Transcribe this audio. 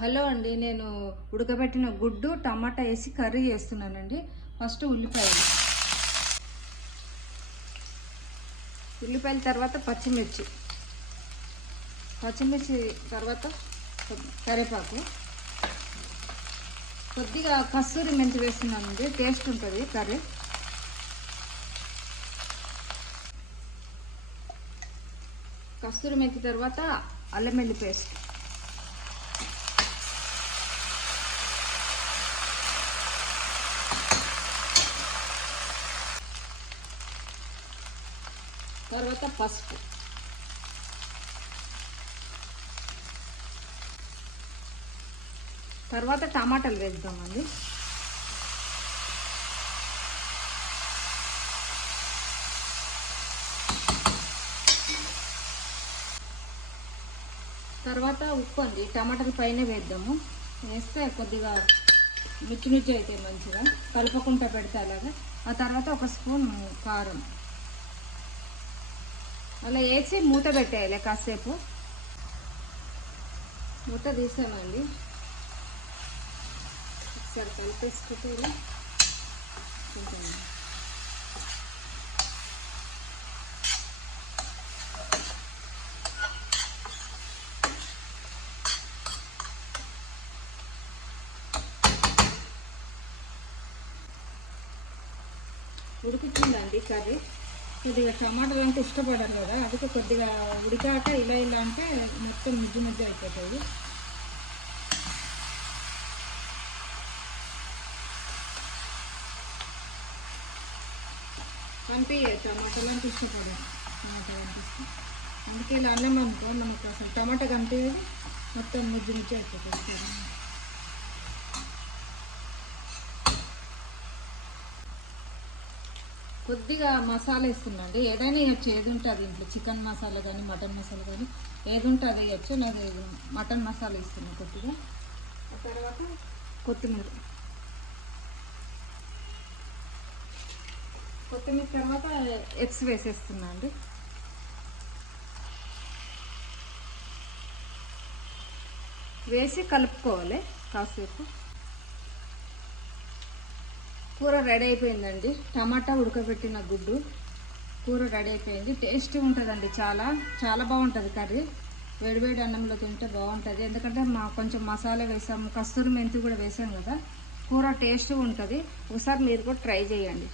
Hello అండి, నేను ఉడకబెట్టిన గుడ్డు టమాటా వేసి కర్రీ చేస్తున్నానండి. ఫస్ట్ ఉల్లిపాయల తర్వాత పచ్చిమిర్చి తర్వాత కరివేపాకు, కొద్దిగా కస్తూరి మెంతి వేస్తున్నానండి, టేస్ట్ ఉంటుంది కర్రీ. కస్తూరి మెంతి తర్వాత అల్లం వెల్లుల్లి పేస్ట్, తర్వాత పసుపు, తర్వాత టమాటాలు వేద్దామండి. తర్వాత ఉప్పు అండి, టమాటాల పైన వేద్దాము. వేస్తే కొద్దిగా మిర్చి అయితే మంచిగా కలుపుకుంటా పెడితే అలాగా. ఆ తర్వాత ఒక స్పూన్ కారం అలా వేసి మూత పెట్టేయాలి. కాసేపు మూత తీసామండి, ఒకసారి కలిపేసుకుంటే ఇలా కొంచెం ఉడికిందండి కర్రీ. కొద్దిగా టమాటాలు అంటే ఇష్టపడారు కదా, అందుకే కొద్దిగా ఉడికాక ఇలా అంటే మొత్తం ముద్ద అయిపోతుంది. కనిపించాయి టమాటాలు అంటే ఇష్టపడారు, టమాటాలు అనిపిస్తే అందుకే ఇలా అన్నం అనుకో మనకు అసలు టమాటా కనిపించేది మొత్తం ముద్ద అయిపోతుంది. కొద్దిగా మసాలా వేస్తున్నాండి, ఏదైనా వేయచ్చు, ఏది ఉంటుంది ఇంట్లో, చికెన్ మసాలా కానీ మటన్ మసాలా కానీ ఏది ఉంటుంది వేయచ్చు. నేను మటన్ మసాలా ఇస్తున్నాను కొద్దిగా. ఆ తర్వాత కొత్తిమీర తర్వాత ఎగ్స్ వేసేస్తున్నా అండి. వేసి కలుపుకోవాలి కాసేపు. కూర రెడీ అయిపోయిందండి, టమాటా ఉడకబెట్టిన గుడ్డు కూర రెడీ అయిపోయింది. టేస్టీ ఉంటుందండి, చాలా చాలా బాగుంటుంది కర్రీ. వేడివేడి అన్నంలో తింటే బాగుంటుంది, ఎందుకంటే కొంచెం మసాలా వేసాము, కస్తూరి మెంతి కూడా వేసాం కదా. కూర టేస్టీ ఉంటుంది. ఒకసారి మీరు కూడా ట్రై చేయండి.